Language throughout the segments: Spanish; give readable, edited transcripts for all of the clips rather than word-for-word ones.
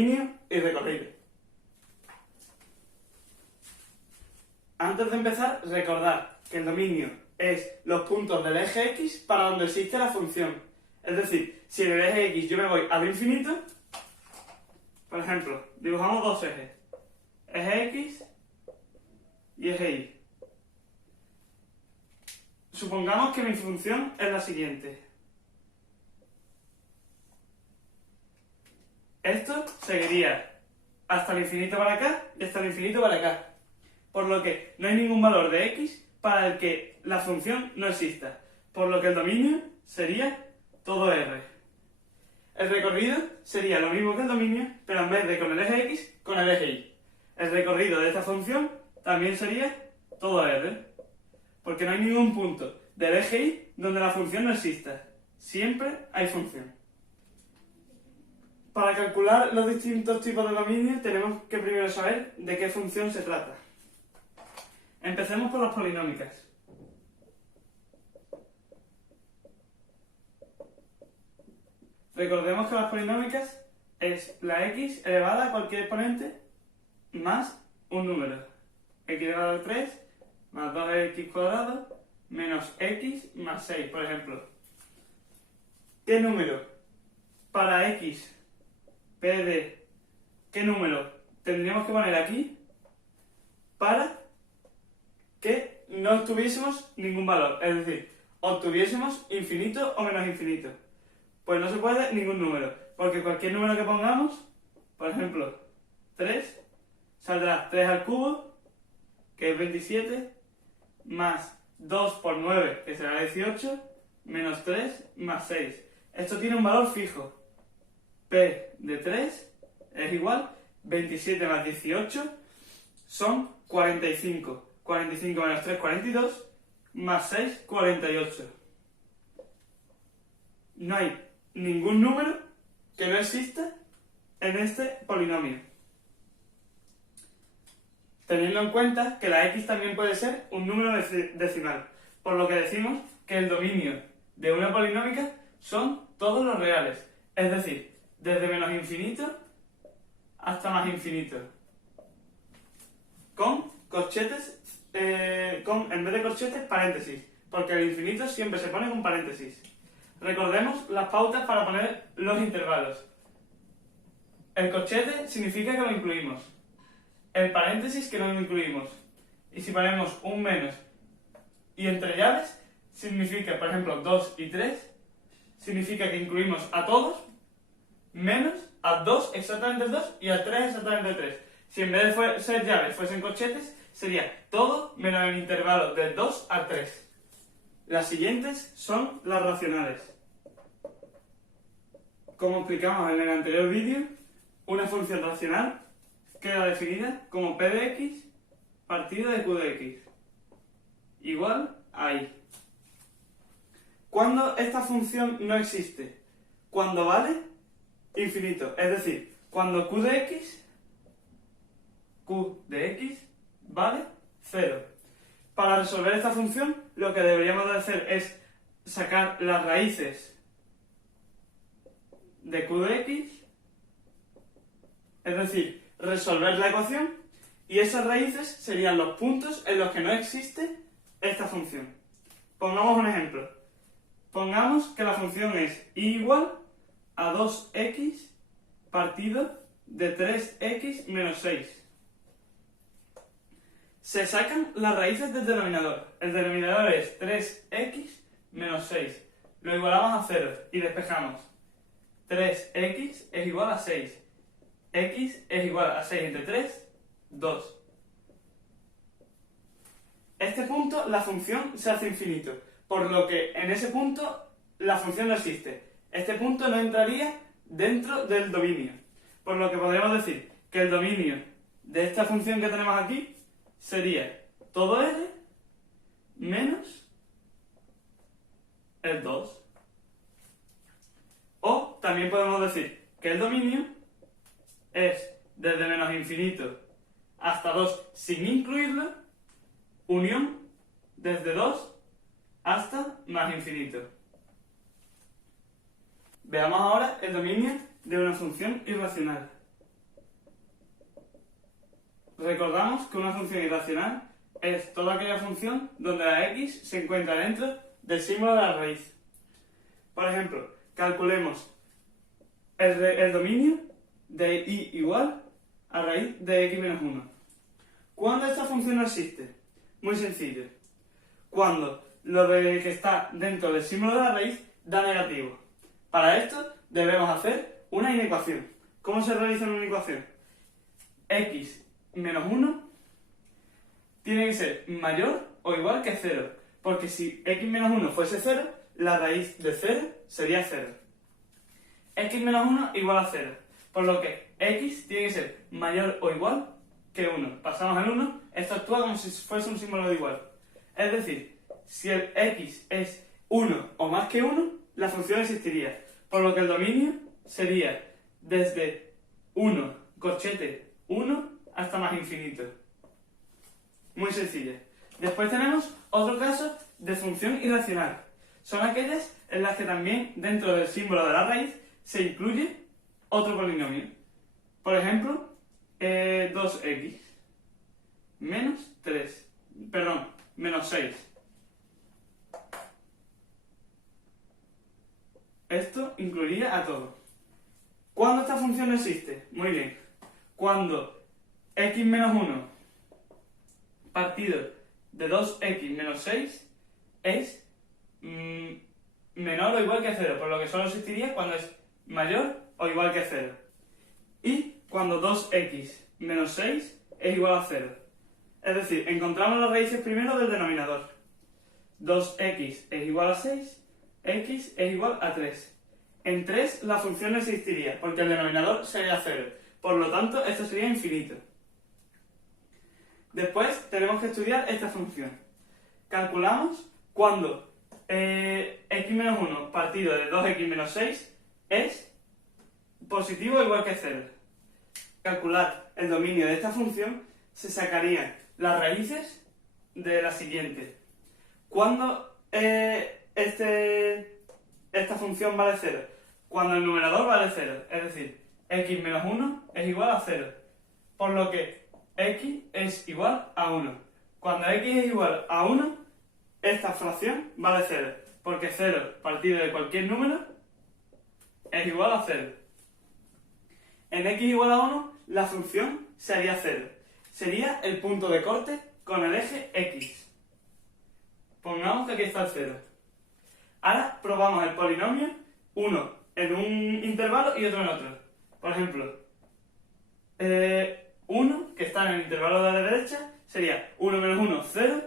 dominio y recorrido. Antes de empezar, recordad que el dominio es los puntos del eje X para donde existe la función. Es decir, si en el eje X yo me voy al infinito, por ejemplo, dibujamos dos ejes, eje X y eje Y. Supongamos que mi función es la siguiente. Esto seguiría hasta el infinito para acá y hasta el infinito para acá. Por lo que no hay ningún valor de X para el que la función no exista. Por lo que el dominio sería todo R. El recorrido sería lo mismo que el dominio, pero en vez de con el eje X, con el eje Y. El recorrido de esta función también sería todo R. Porque no hay ningún punto del eje Y donde la función no exista. Siempre hay función. Para calcular los distintos tipos de dominio tenemos que primero saber de qué función se trata. Empecemos por las polinómicas. Recordemos que las polinómicas es la x elevada a cualquier exponente más un número. X elevado a 3 más 2x cuadrado menos x más 6, por ejemplo. ¿Qué número para x p de qué número tendríamos que poner aquí para que no obtuviésemos ningún valor? Es decir, obtuviésemos infinito o menos infinito. Pues no se puede ningún número, porque cualquier número que pongamos, por ejemplo, 3, saldrá 3 al cubo, que es 27, más 2 por 9, que será 18, menos 3 más 6. Esto tiene un valor fijo. P de 3 es igual, 27 más 18 son 45. 45 menos 3, 42, más 6, 48. No hay ningún número que no exista en este polinomio. Teniendo en cuenta que la x también puede ser un número decimal, por lo que decimos que el dominio de una polinómica son todos los reales, es decir, desde menos infinito hasta más infinito. Con corchetes, en vez de corchetes, paréntesis, porque el infinito siempre se pone con paréntesis. Recordemos las pautas para poner los intervalos. El corchete significa que lo incluimos. El paréntesis que no lo incluimos. Y si ponemos un menos y entre llaves, significa, por ejemplo, 2 y 3, significa que incluimos a todos, menos a 2 exactamente 2 y a 3 exactamente 3. Si en vez de ser llaves fuesen corchetes, sería todo menos el intervalo del 2 al 3. Las siguientes son las racionales. Como explicamos en el anterior vídeo, una función racional queda definida como p de x partido de q de x igual a y. ¿Cuándo esta función no existe? Cuando vale infinito, es decir, cuando q de x vale 0. Para resolver esta función, lo que deberíamos de hacer es sacar las raíces de q de x, es decir, resolver la ecuación, y esas raíces serían los puntos en los que no existe esta función. Pongamos un ejemplo. Pongamos que la función es y igual a 2x partido de 3x menos 6. Se sacan las raíces del denominador. El denominador es 3x menos 6. Lo igualamos a 0 y despejamos. 3x es igual a 6. X es igual a 6 entre 3, 2. Este punto la función se hace infinito, por lo que en ese punto la función no existe. Este punto no entraría dentro del dominio, por lo que podríamos decir que el dominio de esta función que tenemos aquí sería todo r menos el 2. O también podemos decir que el dominio es desde menos infinito hasta 2 sin incluirlo, unión desde 2 hasta más infinito. Veamos ahora el dominio de una función irracional. Recordamos que una función irracional es toda aquella función donde la x se encuentra dentro del símbolo de la raíz. Por ejemplo, calculemos el dominio de y igual a raíz de x menos 1. ¿Cuándo esta función no existe? Muy sencillo. Cuando lo de que está dentro del símbolo de la raíz da negativo. Para esto debemos hacer una inecuación. ¿Cómo se realiza una inecuación? X menos 1 tiene que ser mayor o igual que 0. Porque si x menos 1 fuese 0, la raíz de 0 sería 0. X menos 1 igual a 0. Por lo que x tiene que ser mayor o igual que 1. Pasamos al 1, esto actúa como si fuese un símbolo de igual. Es decir, si el x es 1 o más que 1, la función existiría. Por lo que el dominio sería desde 1, corchete 1, hasta más infinito. Muy sencilla. Después tenemos otro caso de función irracional. Son aquellas en las que también dentro del símbolo de la raíz se incluye otro polinomio. Por ejemplo, 2x menos 3, perdón, menos 6. Esto incluiría a todo. ¿Cuándo esta función existe? Muy bien. Cuando x menos 1 partido de 2x menos 6 es menor o igual que 0, por lo que solo existiría cuando es mayor o igual que 0. Y cuando 2x menos 6 es igual a 0. Es decir, encontramos las raíces primero del denominador. 2x es igual a 6, x es igual a 3. En 3 la función no existiría, porque el denominador sería 0. Por lo tanto, esto sería infinito. Después tenemos que estudiar esta función. Calculamos cuando x menos 1 partido de 2x menos 6 es positivo o igual que 0. Calcular el dominio de esta función se sacarían las raíces de la siguiente. Cuando esta función vale 0, cuando el numerador vale 0, es decir, x menos 1 es igual a 0, por lo que x es igual a 1. Cuando x es igual a 1, esta fracción vale 0, porque 0 partido de cualquier número es igual a 0. En x igual a 1, la función sería 0. Sería el punto de corte con el eje x. Pongamos que aquí está el 0. Ahora probamos el polinomio, uno en un intervalo y otro en otro. Por ejemplo, 1, que está en el intervalo de la derecha, sería 1 menos 1, 0.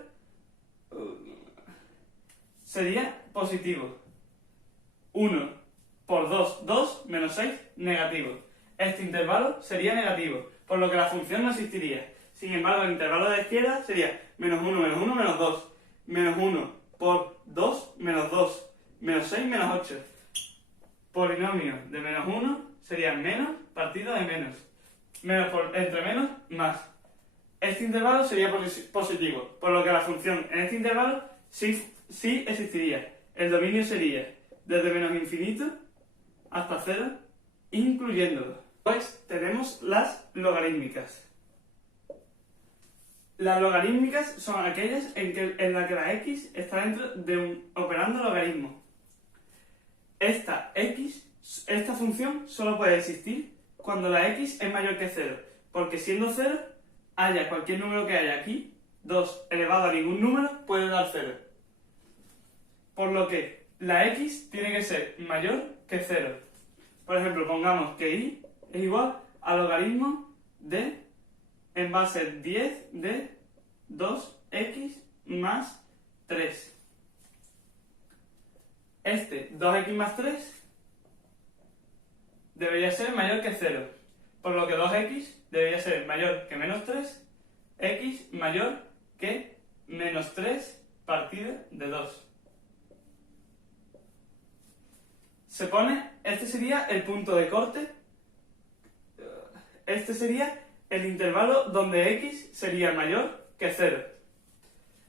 Sería positivo. 1 por 2, 2, menos 6, negativo. Este intervalo sería negativo, por lo que la función no existiría. Sin embargo, el intervalo de la izquierda sería menos 1, menos 1, menos 2. Menos 1 por 2, menos 2. Menos 6, menos 8. Polinomio de menos 1 sería menos partido de menos. Menos entre menos, más. Este intervalo sería positivo, por lo que la función en este intervalo sí existiría. El dominio sería desde menos infinito hasta 0, incluyéndolo. Pues tenemos las logarítmicas. Las logarítmicas son aquellas en las que la x está dentro de un operando logaritmo. Esta función solo puede existir cuando la x es mayor que 0, porque siendo 0, haya cualquier número que haya aquí, 2 elevado a ningún número puede dar 0. Por lo que la x tiene que ser mayor que 0. Por ejemplo, pongamos que y es igual al logaritmo de, en va a ser 10 de 2x más 3. Este 2x más 3 debería ser mayor que 0, por lo que 2x debería ser mayor que menos 3, x mayor que menos 3 partido de 2. Se pone, este sería el punto de corte, este sería el intervalo donde x sería mayor que 0,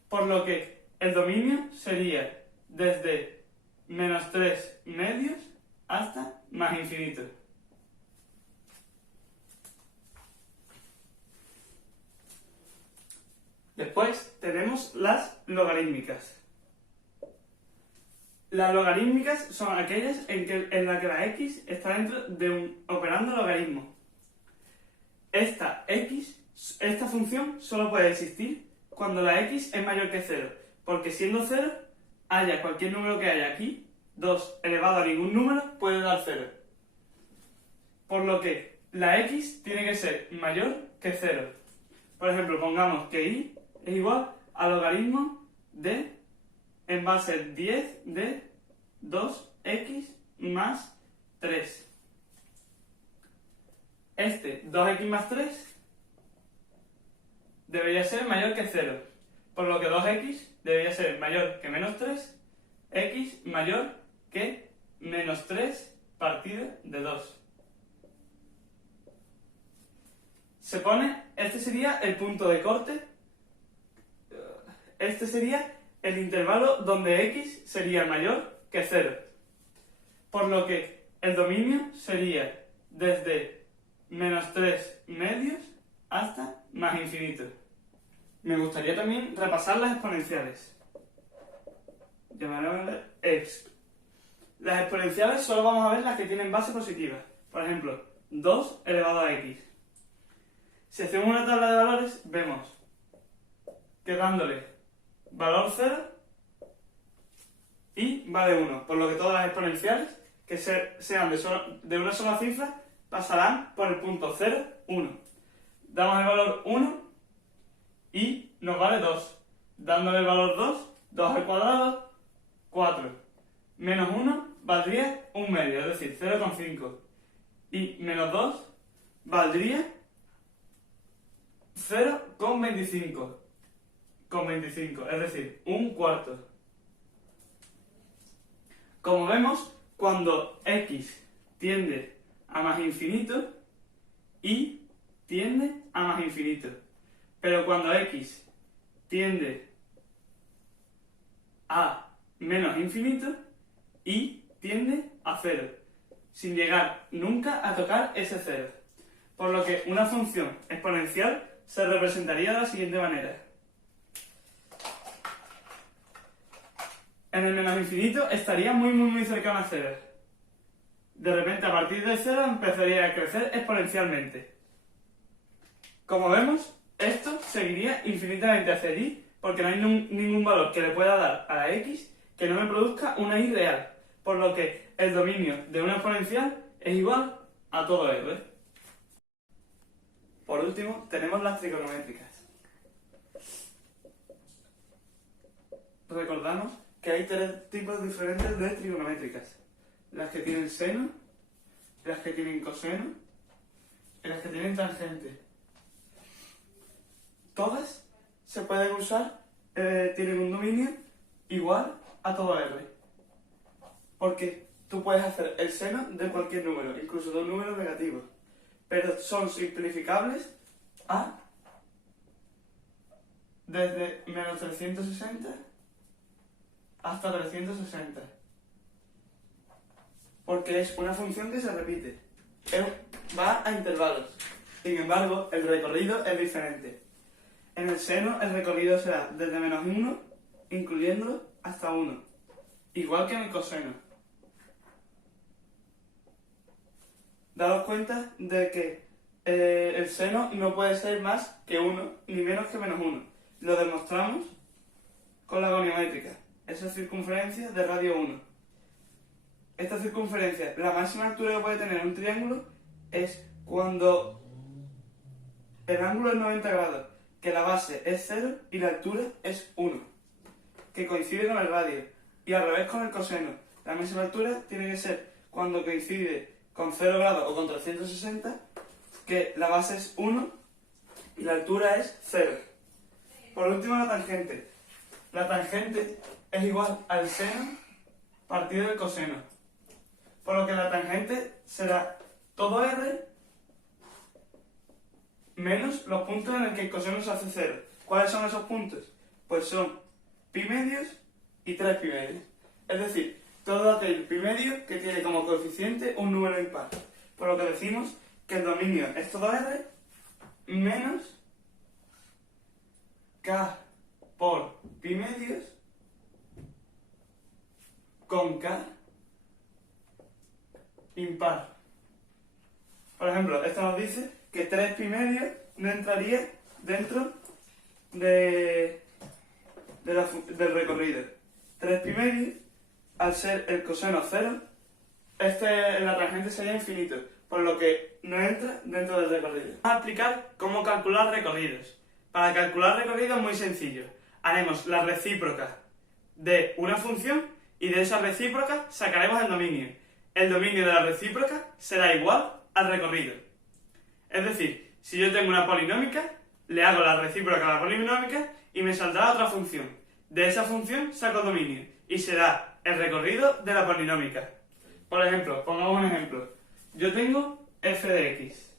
por lo que el dominio sería desde menos 3 medios hasta más infinito. Después tenemos las logarítmicas. Las logarítmicas son aquellas en las que la x está dentro de un operando logaritmo. Esta función solo puede existir cuando la x es mayor que 0, porque siendo 0, haya cualquier número que haya aquí, 2 elevado a ningún número puede dar 0. Por lo que la x tiene que ser mayor que 0. Por ejemplo, pongamos que y es igual al logaritmo de, va a ser 10 de 2x más 3. Este 2x más 3 debería ser mayor que 0, por lo que 2x debería ser mayor que menos 3, x mayor que menos 3 partido de 2. Se pone, este sería el punto de corte, este sería el intervalo donde x sería mayor que 0, por lo que el dominio sería desde menos 3 medios hasta más infinito. Me gustaría también repasar las exponenciales. Las exponenciales solo vamos a ver las que tienen base positiva. Por ejemplo, 2 elevado a x. Si hacemos una tabla de valores, vemos que dándole valor 0 y vale 1, por lo que todas las exponenciales que sean de una sola cifra pasarán por el punto 0, 1. Damos el valor 1 y nos vale 2. Dándole el valor 2, 2 al cuadrado, 4. Menos 1 valdría 1 medio, es decir, 0,5. Y menos 2 valdría 0,25. Con 25, es decir, 1/4. Como vemos, cuando x tiende a más infinito, y tiende a más infinito. Pero cuando x tiende a menos infinito, y tiende a 0, sin llegar nunca a tocar ese 0. Por lo que una función exponencial se representaría de la siguiente manera. En el menos infinito estaría muy cercano a 0. De repente, a partir de 0 empezaría a crecer exponencialmente. Como vemos, esto seguiría infinitamente hacia allí, porque no hay ningún valor que le pueda dar a la x que no me produzca una y real, por lo que el dominio de una exponencial es igual a todo r. Por último, tenemos las trigonométricas. Recordamos que hay 3 tipos diferentes de trigonométricas: las que tienen seno, las que tienen coseno y las que tienen tangente. Todas se pueden usar, tienen un dominio igual a todo r, porque tú puedes hacer el seno de cualquier número, incluso de un número negativo, pero son simplificables a desde menos 360 hasta 360, porque es una función que se repite, va a intervalos. Sin embargo, el recorrido es diferente. En el seno el recorrido será desde menos 1, incluyéndolo, hasta 1, igual que en el coseno. Daos cuenta de que el seno no puede ser más que 1, ni menos que menos 1. Lo demostramos con la goniométrica. Esa circunferencia de radio 1. Esta circunferencia, la máxima altura que puede tener un triángulo es cuando el ángulo es 90 grados, que la base es 0 y la altura es 1, que coincide con el radio. Y al revés con el coseno. La máxima altura tiene que ser cuando coincide con 0 grados o con 360, que la base es 1 y la altura es 0. Por último, la tangente. La tangente es igual al seno partido del coseno, por lo que la tangente será todo r menos los puntos en los que el coseno se hace 0. ¿Cuáles son esos puntos? Pues son pi medios y 3 pi medios. Es decir, todo aquel pi medio que tiene como coeficiente un número impar. Por lo que decimos que el dominio es todo r menos k por pi medios con k impar. Por ejemplo, esto nos dice que 3 pi medios no entraría dentro del recorrido. 3 pi medios, al ser el coseno 0, la tangente sería infinito, por lo que no entra dentro del recorrido. Vamos a explicar cómo calcular recorridos. Para calcular recorridos es muy sencillo. Haremos la recíproca de una función y de esa recíproca sacaremos el dominio. El dominio de la recíproca será igual al recorrido. Es decir, si yo tengo una polinómica, le hago la recíproca a la polinómica y me saldrá otra función. De esa función saco dominio y será el recorrido de la polinómica. Por ejemplo, pongamos un ejemplo. Yo tengo f de x.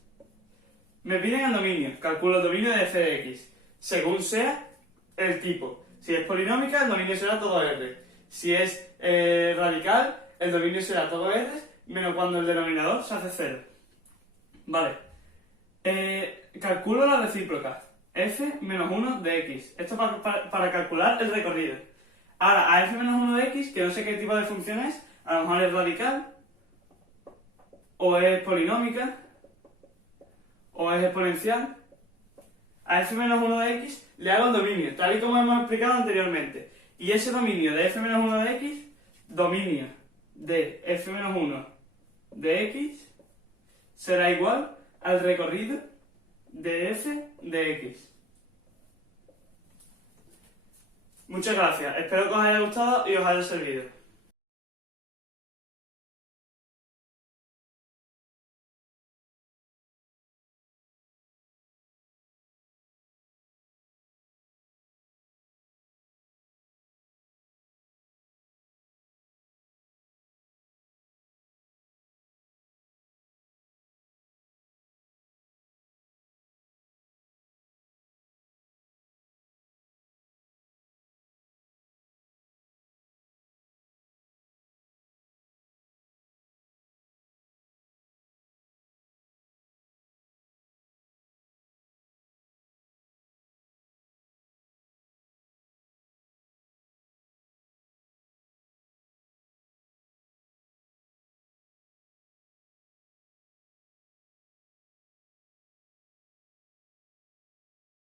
Me piden el dominio, calculo el dominio de f de x, según sea el tipo. Si es polinómica, el dominio será todo r. Si es radical, el dominio será todo r, menos cuando el denominador se hace 0. Vale. Calculo la recíproca, f menos 1 de x. Esto para calcular el recorrido. Ahora, a f menos 1 de x, que no sé qué tipo de función es, a lo mejor es radical, o es polinómica, o es exponencial. A f menos 1 de x le hago el dominio, tal y como hemos explicado anteriormente. Y ese dominio de f menos 1 de x, dominio de f menos 1 de x, será igual al recorrido de f de x. Muchas gracias, espero que os haya gustado y os haya servido.